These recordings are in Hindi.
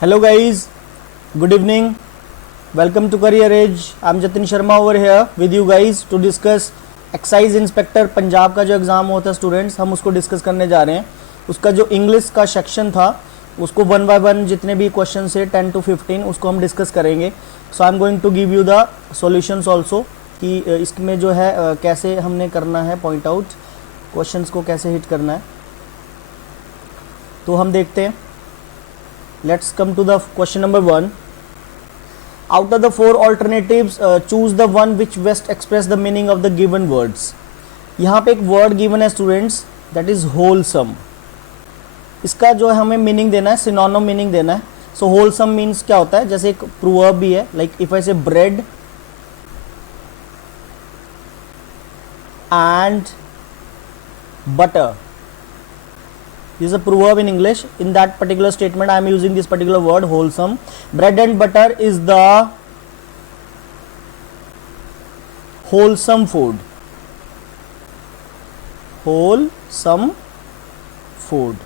Hello guys, good evening. Welcome to Career Edge. I'm Jatin Sharma over here with you guys to discuss excise inspector Punjab का जो एग्ज़ाम होता है स्टूडेंट्स, हम उसको डिस्कस करने जा रहे हैं. उसका जो इंग्लिश का सेक्शन था उसको 1 बाय 1 जितने भी क्वेश्चन से 10 to 15 उसको हम डिस्कस करेंगे. So I am going to give you the solutions also कि इसमें जो है कैसे हमने करना है पॉइंट आउट क्वेश्चंस को कैसे हिट करना है. तो हम देखते हैं. Let's come to the question number 1. Out of the 4 alternatives, choose the one which best express the meaning of the given words. यहाँ पे एक word given है students, that is wholesome. इसका जो है हमें meaning देना है, synonym meaning देना है. So wholesome means क्या होता है, जैसे एक proverb भी है, like if I say bread and butter. This is a proverb in English. In that particular statement, I am using this particular word wholesome. Bread and butter is the wholesome food. Wholesome food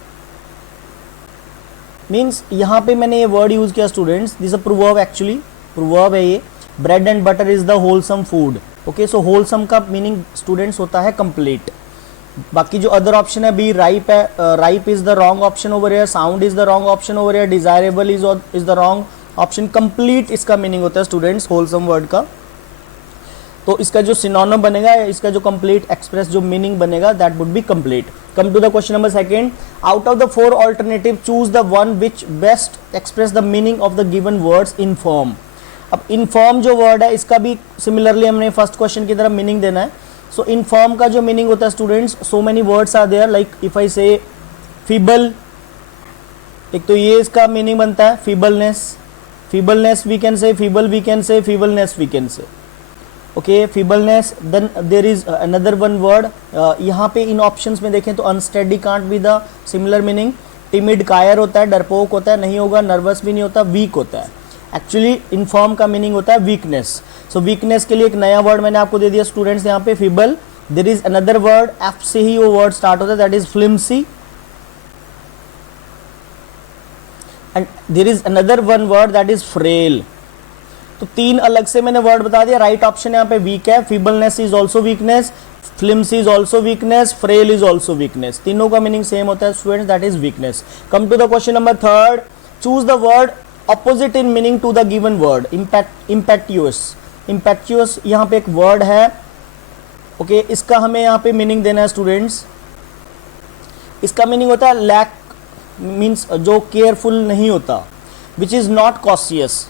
means यहाँ पे मैंने ये word use किया students. This is a proverb actually. Proverb है ये. Bread and butter is the wholesome food. Okay, so wholesome का meaning students होता है complete. बाकी जो अदर ऑप्शन है बी राइप है, ripe is the wrong option over here, sound is the wrong option over here, desirable is the wrong option. Complete इसका मीनिंग होता है स्टूडेंट्स होलसम वर्ड का. तो इसका जो सिनोनिम बनेगा, इसका जो कंप्लीट एक्सप्रेस जो मीनिंग बनेगा that would be complete. Come to the question number second. Out of the 4 alternative choose the one which best express the meaning of the given words in form. अब इन फॉर्म जो वर्ड है इसका भी सिमिलरली हमने फर्स्ट क्वेश्चन की तरह मीनिंग देना है. सो इन फॉर्म का जो मीनिंग होता है students, so many words are there. Like if I say feeble, एक तो ये इसका मीनिंग बनता है feebleness. Feebleness we can say, feeble we can say, feebleness we can say. Okay, feebleness. Then there is another one word. यहाँ पे इन ऑप्शंस में देखें तो unsteady can't be the similar meaning. Timid कायर होता है, डरपोक होता है, नहीं होगा. नर्वस भी नहीं होता, वीक होता है. एक्चुअली इनफॉर्म का मीनिंग होता है वीकनेस. सो वीकनेस के लिए एक नया वर्ड मैंने आपको दे दिया स्टूडेंट्स यहाँ पे, feeble. There is another word, F से ही वो वर्ड स्टार्ट होता है, that is flimsy. And there is another one word that is frail. तो 3 अलग से मैंने वर्ड बता दिया. राइट ऑप्शन यहाँ पे वीक है. Feebleness is also weakness, flimsy is also weakness, frail is also weakness. तीनों का मीनिंग सेम होता है students, that is weakness. Come to the question number 3. Choose the word opposite in meaning to the given word. Impetuous. Impetuous यहाँ पे एक वर्ड है. ओके, इसका हमें यहाँ पे मीनिंग देना है स्टूडेंट्स. इसका मीनिंग होता है लैक, मीन्स जो केयरफुल नहीं होता. Which is not cautious,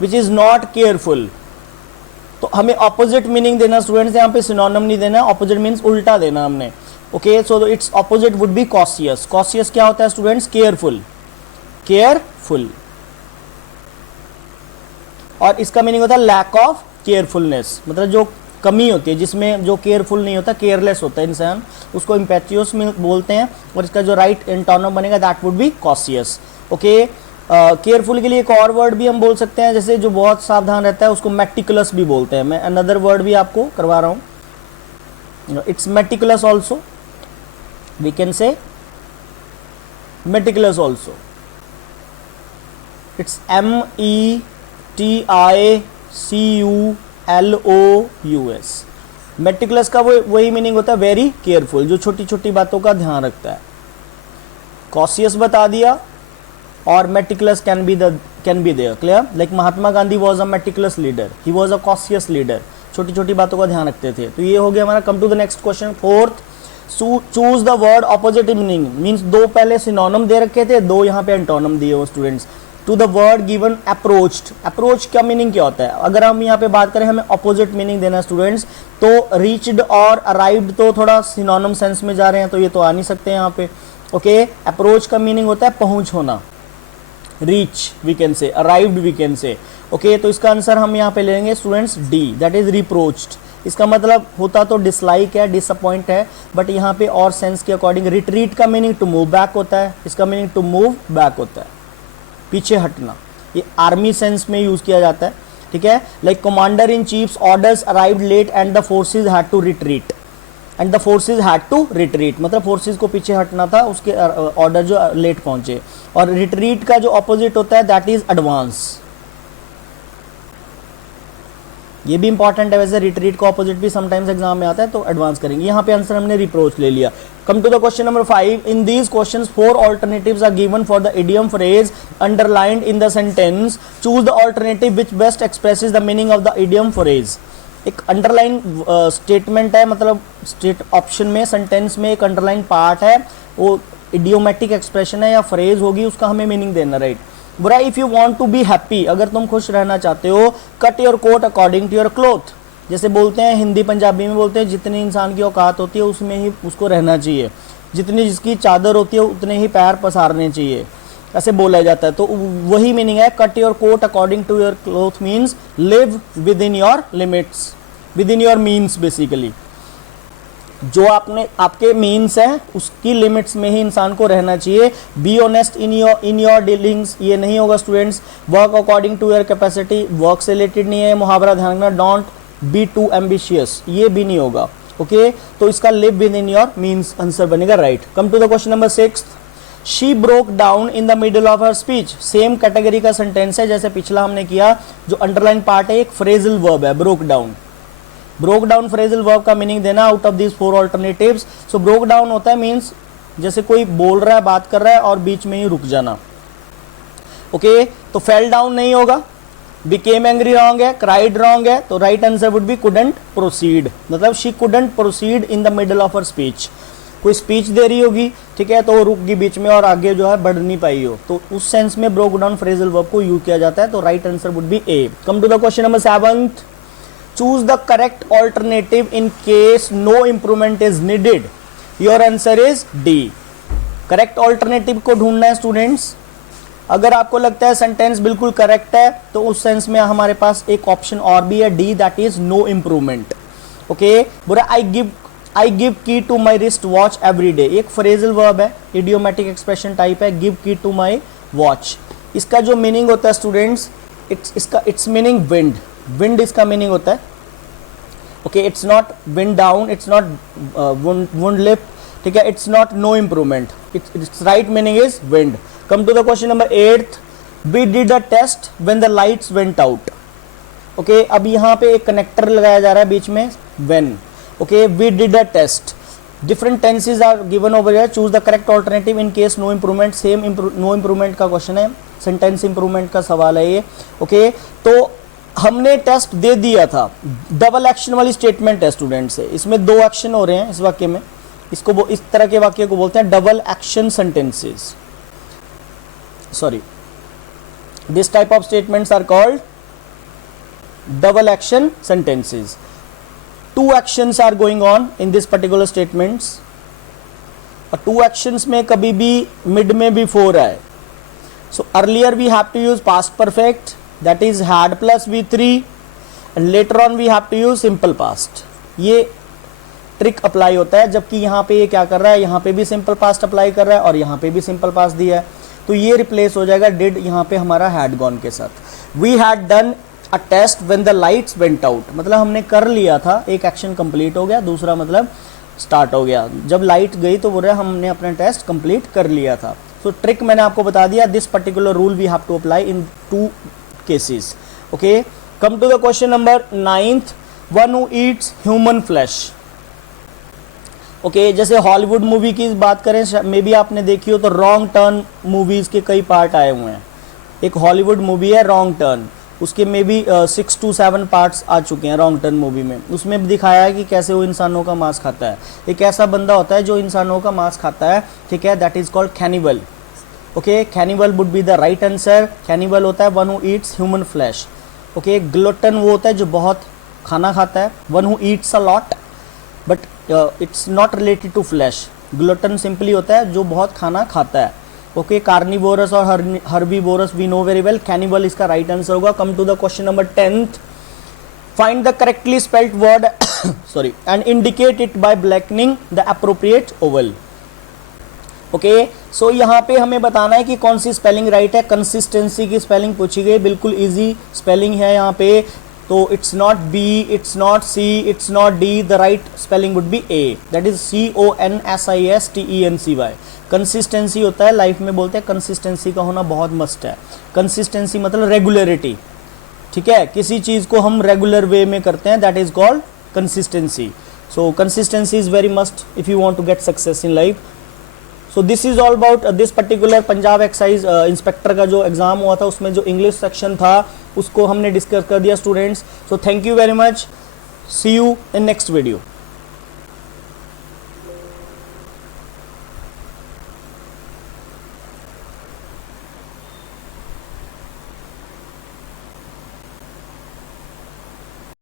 which is not careful. तो हमें ऑपोजिट मीनिंग देना स्टूडेंट्स, यहाँ पे सिनोनिम नहीं देना. ऑपोजिट मीन्स उल्टा देना हमने. Okay, so it's opposite would be cautious. Cautious क्या होता है स्टूडेंट्स? केयरफुल. केयरफुल. और इसका मीनिंग होता है लैक ऑफ केयरफुलनेस, मतलब जो कमी होती है जिसमें जो केयरफुल नहीं होता, केयरलेस होता है इंसान, उसको इम्पेचियस बोलते हैं. और इसका जो राइट एंटोनिम बनेगा that would be cautious. Okay, careful के लिए एक और वर्ड भी हम बोल सकते हैं, जैसे जो बहुत सावधान रहता है उसको मेटिकुलस भी बोलते हैं. मैं अनदर वर्ड भी आपको करवा रहा हूँ. It's meticulous also, we can say meticulous also. It's METICULOUS. Meticulous का वही मीनिंग होता है वेरी केयरफुल, जो छोटी छोटी बातों का ध्यान रखता है. कॉशियस बता दिया और meticulous can be there. Clear? Like Mahatma Gandhi was a meticulous leader, he was a cautious leader. छोटी छोटी बातों का ध्यान रखते थे. तो ये हो गया हमारा. Come to the next question 4th. Choose the word opposite meaning. Means 2 पहले सिनोनिम दे रखे थे, 2 यहाँ पे एंटोनिम दिए हो students. To the word given approached. Approach का मीनिंग क्या होता है? अगर हम यहाँ पे बात करें, हमें ऑपोजिट मीनिंग देना है स्टूडेंट्स. तो रीच्ड और अराइव्ड तो थोड़ा सिनोनिम सेंस में जा रहे हैं, तो ये तो आ नहीं सकते यहाँ पे. ओके, अप्रोच का मीनिंग होता है पहुंच होना. Reach we can say, arrived we can say. Okay, तो इसका आंसर हम यहाँ पे लेंगे students D, that is reproached. इसका मतलब होता तो डिसलाइक है, डिसअपॉइंट है, बट यहाँ पे और सेंस के अकॉर्डिंग रिट्रीट का मीनिंग टू मूव बैक होता है. इसका मीनिंग टू मूव बैक होता है, पीछे हटना. ये आर्मी सेंस में यूज किया जाता है. ठीक है, like commander in chiefs orders arrived late and the forces had to retreat. And the forces had to retreat, मतलब फोर्सेज को पीछे हटना था, उसके ऑर्डर जो लेट पहुंचे। और रिट्रीट का जो ऑपोजिट होता है दैट इज एडवांस। ये भी इंपॉर्टेंट है वैसे, रिट्रीट का ऑपोजिट भी समटाइम्स एग्जाम में आता है, तो एडवांस करेंगे। यहाँ पे आंसर हमने रिप्रोच ले लिया। Come to the question number 5, in these questions 4 alternatives are given for the idiom phrase underlined in the sentence, choose the alternative which best expresses the meaning of the idiom phrase. एक अंडरलाइन स्टेटमेंट है, मतलब स्टेट ऑप्शन में सेंटेंस में एक अंडरलाइन पार्ट है, वो इडियोमेटिक एक्सप्रेशन है या फ्रेज होगी, उसका हमें मीनिंग देना, राइट। बुरा, if you want to be happy, अगर तुम खुश रहना चाहते हो, cut your coat according to your cloth. जैसे बोलते हैं हिंदी पंजाबी में बोलते हैं, जितनी इंसान की औकात होती है उसमें ही उसको रहना चाहिए, जितनी जिसकी चादर होती है उतने ही पैर पसारने चाहिए, ऐसे बोला जाता है। तो वही मीनिंग है, cut your coat according to your cloth means live with in your limits, with in your means. Basically जो आपके मीन्स है उसकी लिमिट्स में ही इंसान को रहना चाहिए। Be honest in your dealings, ये नहीं होगा students. Work according to your capacity, work से रिलेटेड नहीं है। मुहावरा ध्यान रखना, डोंट बी टू एम्बिशियस, ये भी नहीं होगा। ओके, तो इसका live with in your means answer बनेगा, right. Come to the question number 6, she broke down in the middle of her speech. Same category का सेंटेंस है जैसे पिछला हमने किया। जो अंडरलाइन पार्ट है एक फ्रेजल वर्ब है, broke down. Broke down phrasal verb का मीनिंग देना out of this 4 alternatives. So broke down होता है मीन्स जैसे कोई बोल रहा है, बात कर रहा है और बीच में ही रुक जाना। ओके, तो फेल डाउन नहीं होगा। बिकेम एंग्री रॉन्ग है, क्राइड रॉन्ग है, तो right answer would be couldn't proceed, मतलब she couldn't proceed in the middle of her speech. कोई स्पीच दे रही होगी, ठीक है, तो वो रुक गई बीच में और आगे जो है बढ़ नहीं पाई हो, तो उस सेंस में ब्रोक डाउन फ्रेजल वर्ब को यूज किया जाता है। तो right answer would be A. Come to the question number 7, choose the correct alternative in case no improvement is needed. Your answer is D. Correct alternative को ढूंढना है स्टूडेंट्स। अगर आपको लगता है सेंटेंस बिल्कुल करेक्ट है तो उस सेंस में हमारे पास एक ऑप्शन और भी है, D, that is no improvement. Okay, बुरा, I give key to my wrist watch every day, एक फ्रेजल वर्ब है, इडियोमेटिक एक्सप्रेशन टाइप है, give key to my watch. इसका जो मीनिंग होता है students, it's meaning wind. Wind इसका मीनिंग होता है। Okay, it's not wind down, it's not wound up, ठीक है, it's not no improvement, it's right meaning is wind. Come to the question number 8, we did a test when the lights went out. Okay, अब यहाँ पे एक कनेक्टर लगाया जा रहा है बीच में, when. Okay, we did a test, different tenses are given over here, choose the correct alternative in case no improvement. Same no improvement का क्वेश्चन है, सेंटेंस इम्प्रूवमेंट का सवाल है ये। ओके, तो हमने टेस्ट दे दिया था, डबल एक्शन वाली स्टेटमेंट है स्टूडेंट से, इसमें 2 एक्शन हो रहे हैं इस वाक्य में, इसको इस तरह के वाक्य को बोलते हैं double action sentences. Sorry, this type of statements are called double action sentences. 2 actions are going on in this particular statements, और 2 एक्शंस में कभी भी मिड में भी 4 आए। So earlier we have to use past perfect, that is had plus V3, and later on we have to use simple past। ये ट्रिक अप्लाई होता है, जबकि यहाँ पे ये क्या कर रहा है, यहाँ पे भी सिंपल पास्ट अप्लाई कर रहा है और यहाँ पे भी सिंपल पास्ट दिया है, तो ये रिप्लेस हो जाएगा डिड यहाँ पे हमारा हैड गॉन के साथ। We had done a test when the lights went out, मतलब हमने कर लिया था, एक एक्शन कंप्लीट हो गया, दूसरा मतलब स्टार्ट हो गया। जब लाइट गई तो बोल रहा है हमने अपना टेस्ट कंप्लीट कर लिया था। तो ट्रिक मैंने आपको बता दिया, this particular rule we have to apply in 2 cases। Okay, come to the question number 9th, one who eats human flesh। Okay, जैसे हॉलीवुड मूवी की बात करें, मे बी आपने देखी हो तो रॉन्ग टर्न मूवीज के कई पार्ट आए हुए हैं। एक हॉलीवुड मूवी है रॉन्ग टर्न, उसके मे बी 6 to 7 पार्ट्स आ चुके हैं रॉन्ग टर्न मूवी में। उसमें भी दिखाया है कि कैसे वो इंसानों का मांस खाता है। एक ऐसा बंदा होता है जो इंसानों का मांस खाता है, ठीक है, that is called cannibal. Okay, cannibal would be the right answer. Cannibal होता है one who eats human flesh. Okay, glutton वो होता है जो बहुत खाना खाता है, one who eats a lot, but it's not related to flesh. Glutton simply होता है जो बहुत खाना खाता है। ओके, कार्निवोरस और herbivorous we know very well, cannibal इसका राइट आंसर होगा। Come to the question number 10th, find the correctly spelled word sorry and indicate it by blackening the appropriate oval. Okay, so यहाँ पे हमें बताना है कि कौन सी स्पेलिंग राइट है। कंसिस्टेंसी की स्पेलिंग पूछी गई, बिल्कुल इजी स्पेलिंग है यहाँ पे। तो it's not B, it's not C, it's not D, the right spelling would be A, that is CONSISTENCY। Consistency होता है, लाइफ में बोलते हैं कंसिस्टेंसी का होना बहुत मस्ट है। कंसिस्टेंसी मतलब रेगुलरिटी, ठीक है, किसी चीज़ को हम रेगुलर वे में करते हैं, that is called consistency. So consistency is very must if you want to get success in life. So this is all about this particular Punjab excise inspector का जो एग्जाम हुआ था, उसमें जो इंग्लिश सेक्शन था उसको हमने डिस्कस कर दिया students. So thank you very much, see you in next video.